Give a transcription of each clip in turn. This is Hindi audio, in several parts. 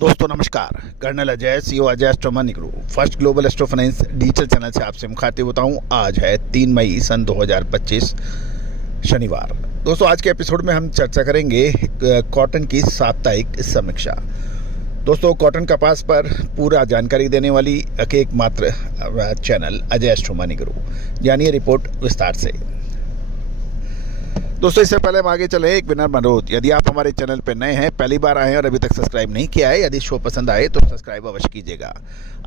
दोस्तों नमस्कार। Colonel Ajay, CEO Ajay astro money group, first global astro finance digital channel से आपसे मुखातिब होता हूं। आज है 3 मई सन 2025 शनिवार। दोस्तों आज के एपिसोड में हम चर्चा करेंगे कॉटन की साप्ताहिक समीक्षा। दोस्तों कॉटन कपास पर पूरा जानकारी देने वाली एकमात्र channel Ajay astro money group, जानिए रिपोर्ट विस्तार से। दोस्तों इससे पहले हम आगे चले, एक विनम्र अनुरोध, यदि आप हमारे चैनल पर नए हैं, पहली बार आए हैं और अभी तक सब्सक्राइब नहीं किया है, यदि शो पसंद आए तो सब्सक्राइब अवश्य कीजिएगा।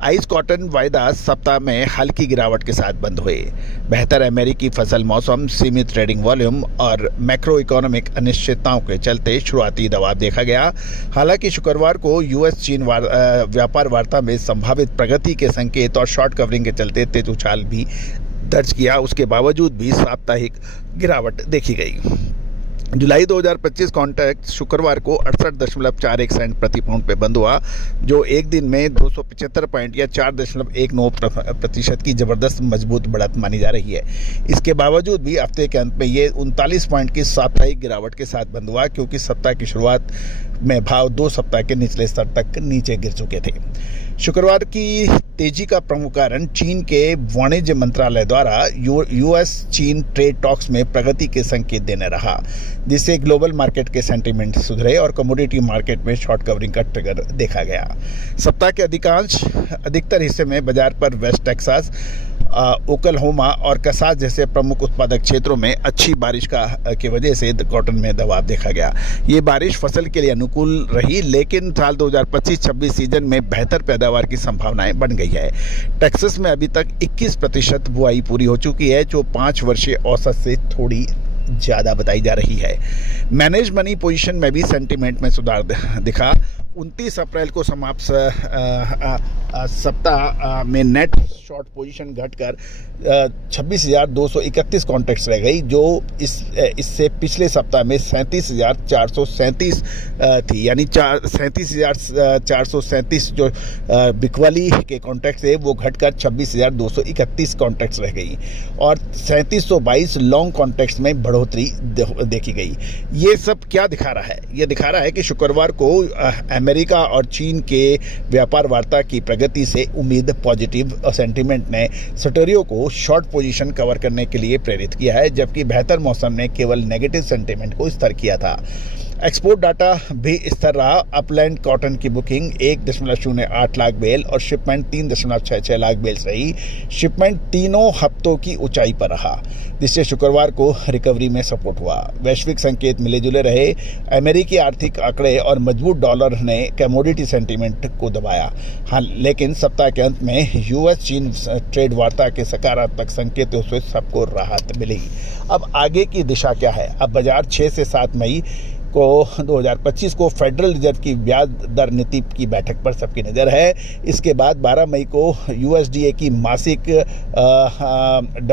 आइस कॉटन वायदा सप्ताह में हल्की गिरावट के साथ बंद हुए। बेहतर अमेरिकी फसल मौसम, सीमित ट्रेडिंग वॉल्यूम और मैक्रो इकोनॉमिक अनिश्चितताओं के चलते शुरुआती दबाव देखा गया। हालांकि शुक्रवार को यूएस चीन व्यापार वार्ता में संभावित प्रगति के संकेत और शॉर्ट कवरिंग के चलते तेज उछाल भी दर्ज किया। उसके बावजूद भी साप्ताहिक गिरावट देखी गई। जुलाई 2025 कॉन्ट्रैक्ट शुक्रवार को 68.41 सेंट प्रति पाउंड पे बंद हुआ, जो एक दिन में 275 पॉइंट या 4.19% की जबरदस्त मजबूत बढ़त मानी जा रही है। इसके बावजूद भी हफ्ते के अंत में ये 39 पॉइंट की साप्ताहिक गिरावट के साथ बंद हुआ, क्योंकि सप्ताह की शुरुआत में भाव 2 सप्ताह के निचले स्तर तक नीचे गिर चुके थे। शुक्रवार की तेजी का प्रमुख कारण चीन के वाणिज्य मंत्रालय द्वारा यूएस चीन ट्रेड टॉक्स में प्रगति के संकेत देने रहा, जिससे ग्लोबल मार्केट के सेंटीमेंट सुधरे और कमोडिटी मार्केट में शॉर्ट कवरिंग का ट्रिगर देखा गया। सप्ताह के अधिकतर हिस्से में बाजार पर वेस्ट टेक्सास, ओकलहोमा और कसास जैसे प्रमुख उत्पादक क्षेत्रों में अच्छी बारिश की वजह से कॉटन में दबाव देखा गया। ये बारिश फसल के लिए अनुकूल रही, लेकिन साल 2025-26 सीजन में बेहतर पैदावार की संभावनाएं बन गई है। टेक्सास में अभी तक 21% बुआई पूरी हो चुकी है, जो 5 वर्षीय औसत से थोड़ी ज़्यादा बताई जा रही है। मैनेज मनी पोजीशन में भी सेंटीमेंट में सुधार दिखा। 29 अप्रैल को समाप्त सप्ताह में नेट शॉर्ट पोजीशन घटकर 26,231 कॉन्ट्रैक्ट्स रह गई, जो इससे पिछले सप्ताह में 37,437 थी। यानी 37,437 जो बिकवाली के कॉन्ट्रैक्ट्स थे वो घटकर 26,231 कॉन्ट्रैक्ट्स रह गई और 3722 लॉन्ग कॉन्ट्रैक्ट्स में बढ़ोतरी देखी गई। ये सब क्या दिखा रहा है? ये दिखा रहा है कि शुक्रवार को अमेरिका और चीन के व्यापार वार्ता की प्रगति से उम्मीद पॉजिटिव सेंटीमेंट ने सटोरियो को शॉर्ट पोजीशन कवर करने के लिए प्रेरित किया है, जबकि बेहतर मौसम ने केवल नेगेटिव सेंटीमेंट को स्थिर किया था। एक्सपोर्ट डाटा भी स्थिर रहा। अपलैंड कॉटन की बुकिंग 1.08 लाख बेल और शिपमेंट 3.66 लाख बेल्स रही। शिपमेंट तीनों हफ्तों की ऊंचाई पर रहा, जिससे शुक्रवार को रिकवरी में सपोर्ट हुआ। वैश्विक संकेत मिले जुले रहे। अमेरिकी आर्थिक आंकड़े और मजबूत डॉलर ने कमोडिटी सेंटीमेंट को दबाया। हाँ, लेकिन सप्ताह के अंत में यूएस चीन ट्रेड वार्ता के सकारात्मक संकेतों से सबको राहत मिली। अब आगे की दिशा क्या है? अब बाजार 6 से 7 मई को 2025 को फेडरल रिजर्व की ब्याज दर नीति की बैठक पर सबकी नज़र है। इसके बाद 12 मई को यूएसडीए की मासिक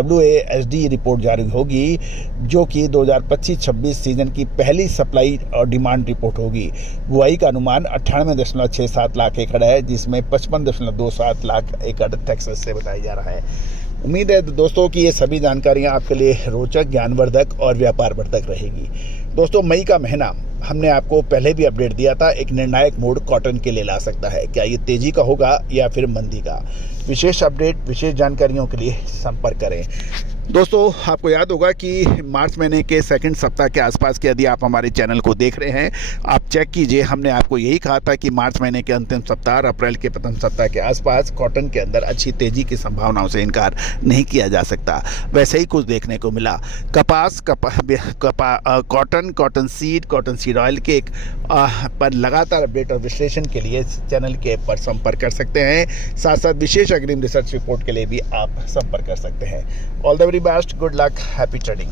WASD रिपोर्ट जारी होगी, जो कि 2025-26 सीजन की पहली सप्लाई और डिमांड रिपोर्ट होगी। बुआई का अनुमान 98.67 लाख एकड़ है, जिसमें 55.27 लाख एकड़ टेक्सास से बताया जा रहा है। उम्मीद है दोस्तों कि ये सभी जानकारियां आपके लिए रोचक, ज्ञानवर्धक और व्यापारवर्धक रहेगी। दोस्तों मई का महीना हमने आपको पहले भी अपडेट दिया था, एक निर्णायक मोड़ कॉटन के लिए ला सकता है। क्या ये तेजी का होगा या फिर मंदी का? विशेष अपडेट, विशेष जानकारियों के लिए संपर्क करें। दोस्तों आपको याद होगा कि मार्च महीने के सेकंड सप्ताह के आसपास के यदि आप हमारे चैनल को देख रहे हैं, आप चेक कीजिए। हमने आपको यही कहा था कि मार्च महीने के अंतिम सप्ताह और अप्रैल के प्रथम सप्ताह के आसपास कॉटन के अंदर अच्छी तेजी की संभावनाओं से इनकार नहीं किया जा सकता। वैसे ही कुछ देखने को मिला। कपास, कॉटन सीड ऑयल के पर लगातार अपडेट और विश्लेषण के लिए चैनल के पर संपर्क कर सकते हैं। साथ साथ विशेष अग्रिम रिसर्च रिपोर्ट के लिए भी आप संपर्क कर सकते हैं। All the very best, good luck, happy trading.